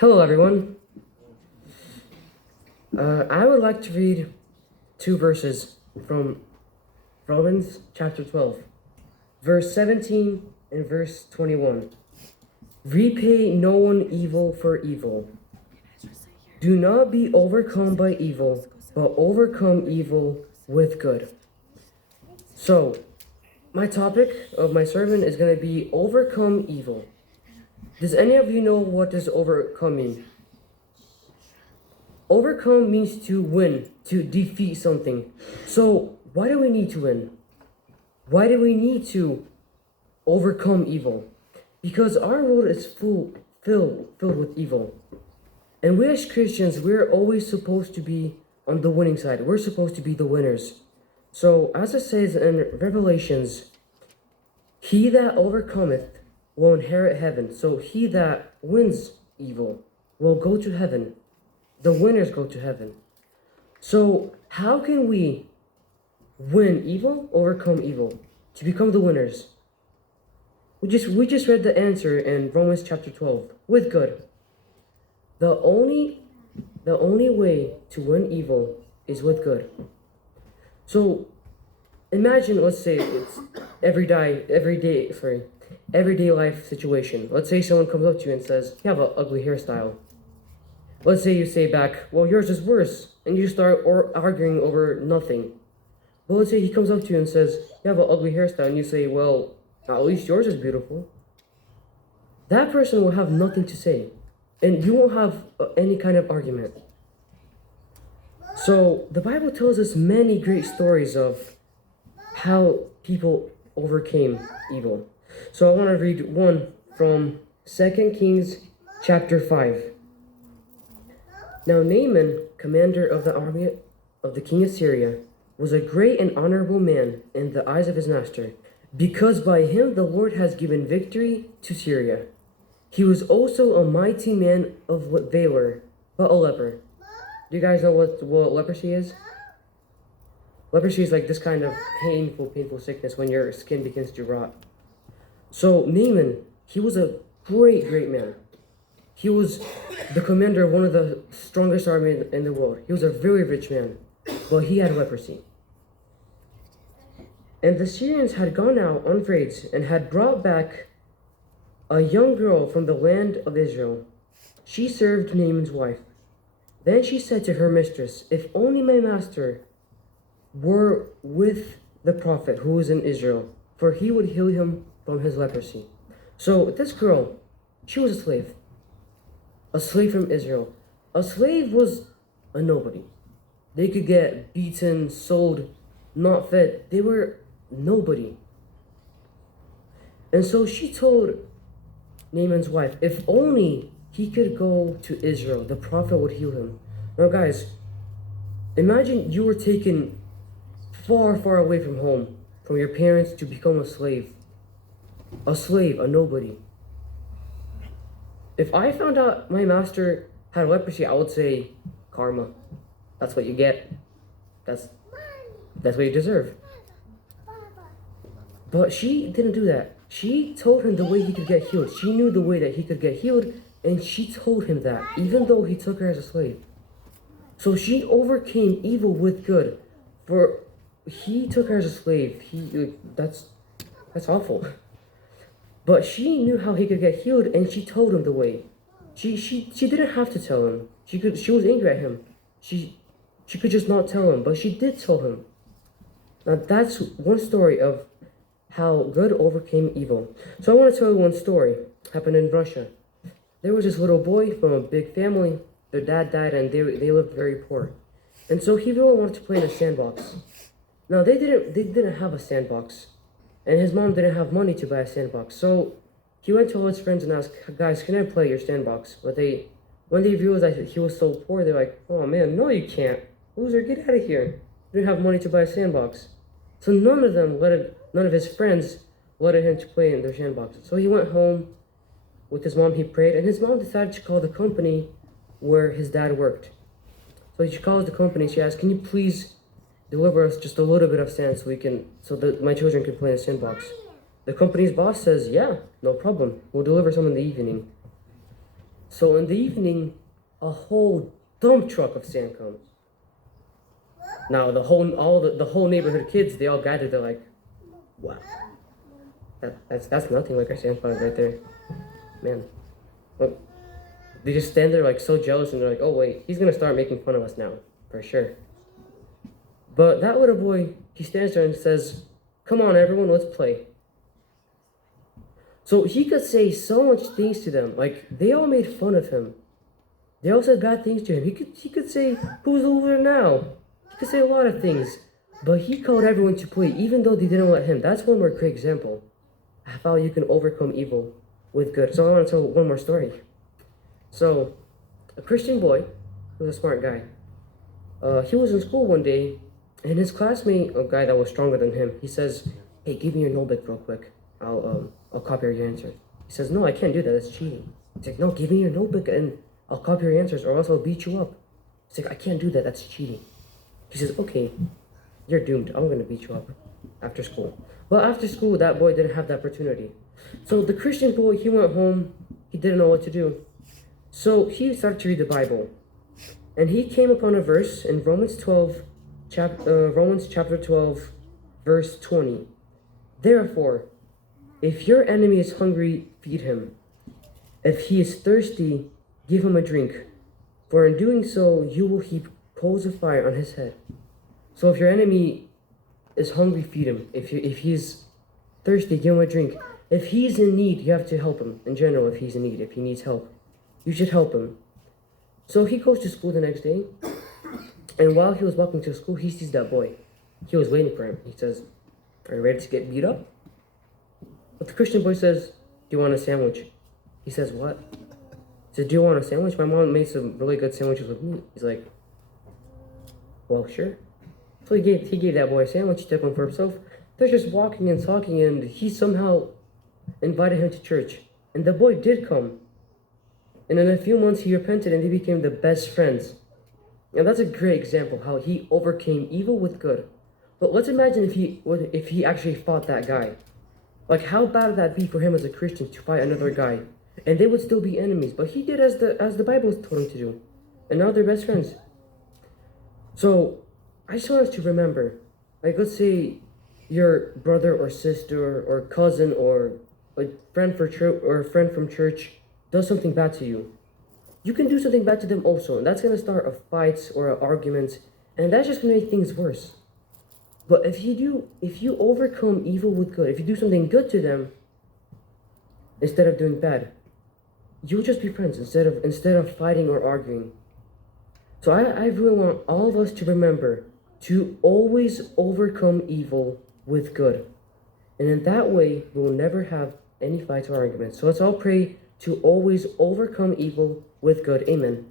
Hello, everyone. I would like to read two verses from Romans chapter 12, verse 17 and verse 21. Repay no one evil for evil. Do not be overcome by evil, but overcome evil with good. So, my topic of my sermon is going to be overcome evil. Does any of you know what does overcome mean? Overcome means to win, to defeat something. So, why do we need to win? Why do we need to overcome evil? Because our world is filled with evil. And we as Christians, we're always supposed to be on the winning side. We're supposed to be the winners. So, as it says in Revelations, he that overcometh will inherit heaven. So, he that wins evil will go to heaven. The winners go to heaven. So, how can we win evil, overcome evil, to become the winners? We just read the answer in Romans chapter 12, with good. The only way to win evil is with good. So, imagine, let's say it's everyday life situation. Let's say someone comes up to you and says, "You have an ugly hairstyle." Let's say you say back, "Well, yours is worse," and you start arguing over nothing. But let's say he comes up to you and says, "You have an ugly hairstyle," and you say, "Well, at least yours is beautiful." That person will have nothing to say, and you won't have any kind of argument. So the Bible tells us many great stories of how people overcame evil. So I want to read one from 2 Kings chapter 5. Now Naaman, commander of the army of the king of Syria, was a great and honorable man in the eyes of his master, because by him the Lord has given victory to Syria. He was also a mighty man of valor, but a leper. Do you guys know what leprosy is? Leprosy is like this kind of painful sickness when your skin begins to rot. So Naaman, he was a great man. He was the commander of one of the strongest armies in the world. He was a very rich man, but he had leprosy. And the Syrians had gone out on raids and had brought back a young girl from the land of Israel. She served Naaman's wife. Then she said to her mistress, "If only my master were with the prophet who is in Israel, for he would heal him from his leprosy." So this girl, she was a slave from Israel. A slave was a nobody. They could get beaten, sold, not fed. They were nobody. And so she told Naaman's wife, if only he could go to Israel, the prophet would heal him. Now guys, imagine you were taken far away from home, from your parents, to become a slave. A nobody. If I found out my master had leprosy, I would say, karma. That's what you get. That's what you deserve. But she didn't do that. She told him the way he could get healed. She knew the way that he could get healed, and she told him that, even though he took her as a slave. So she overcame evil with good. For he took her as a slave. That's awful. But she knew how he could get healed, and she told him the way. She didn't have to tell him. She was angry at him. She could just not tell him, but she did tell him. Now that's one story of how good overcame evil. So I want to tell you one story. Happened in Russia. There was this little boy from a big family. Their dad died, and they lived very poor. And so he really wanted to play in a sandbox. Now they didn't have a sandbox. And his mom didn't have money to buy a sandbox. So he went to all his friends and asked, "Guys, can I play your sandbox?" But when they realized that he was so poor, they're like, "Oh man, no you can't. Loser, get out of here. You didn't have money to buy a sandbox." So none of his friends let him to play in their sandbox. So he went home with his mom, he prayed, and his mom decided to call the company where his dad worked. So she calls the company, she asks, "Can you please deliver us just a little bit of sand so that my children can play in the sandbox?" The company's boss says, "Yeah, no problem. We'll deliver some in the evening." So in the evening, a whole dump truck of sand comes. Now the whole neighborhood kids, they all gathered. They're like, wow, that's nothing like our sandpile right there, man. Look, they just stand there like so jealous, and they're like, oh wait, he's gonna start making fun of us now, for sure. But that little boy, he stands there and says, come on everyone, let's play. So he could say so much things to them. Like, they all made fun of him. They all said bad things to him. He could say, who's over now? He could say a lot of things. But he called everyone to play, even though they didn't let him. That's one more great example of how you can overcome evil with good. So I want to tell one more story. So, a Christian boy, who was a smart guy, he was in school one day, and his classmate, a guy that was stronger than him, he says, hey, give me your notebook real quick. I'll copy your answers. He says, no, I can't do that. That's cheating. He's like, no, give me your notebook and I'll copy your answers or else I'll beat you up. He's like, I can't do that. That's cheating. He says, okay, you're doomed. I'm going to beat you up after school. Well, after school, that boy didn't have the opportunity. So the Christian boy, he went home. He didn't know what to do. So he started to read the Bible. And he came upon a verse in Romans chapter 12, verse 20. Therefore, if your enemy is hungry, feed him. If he is thirsty, give him a drink. For in doing so, you will heap coals of fire on his head. So if your enemy is hungry, feed him. If he's thirsty, give him a drink. If he's in need, you have to help him. In general, if he's in need, if he needs help, you should help him. So he goes to school the next day. And while he was walking to school, he sees that boy. He was waiting for him. He says, are you ready to get beat up? But the Christian boy says, do you want a sandwich? He says, what? He said, do you want a sandwich? My mom made some really good sandwiches with meat. He's like, well, sure. So he gave that boy a sandwich, he took one for himself. They're just walking and talking, and he somehow invited him to church. And the boy did come. And in a few months, he repented, and they became the best friends. And that's a great example how he overcame evil with good. But let's imagine if he actually fought that guy. Like, how bad would that be for him as a Christian to fight another guy? And they would still be enemies. But he did as the Bible told him to do. And now they're best friends. So, I just want us to remember, like, let's say your brother or sister or cousin or a friend from church does something bad to you. You can do something bad to them also. And that's going to start a fight or an argument. And that's just going to make things worse. But if you overcome evil with good, if you do something good to them, instead of doing bad, you'll just be friends instead of fighting or arguing. So I really want all of us to remember to always overcome evil with good. And in that way, we will never have any fights or arguments. So let's all pray to always overcome evil with good. Amen.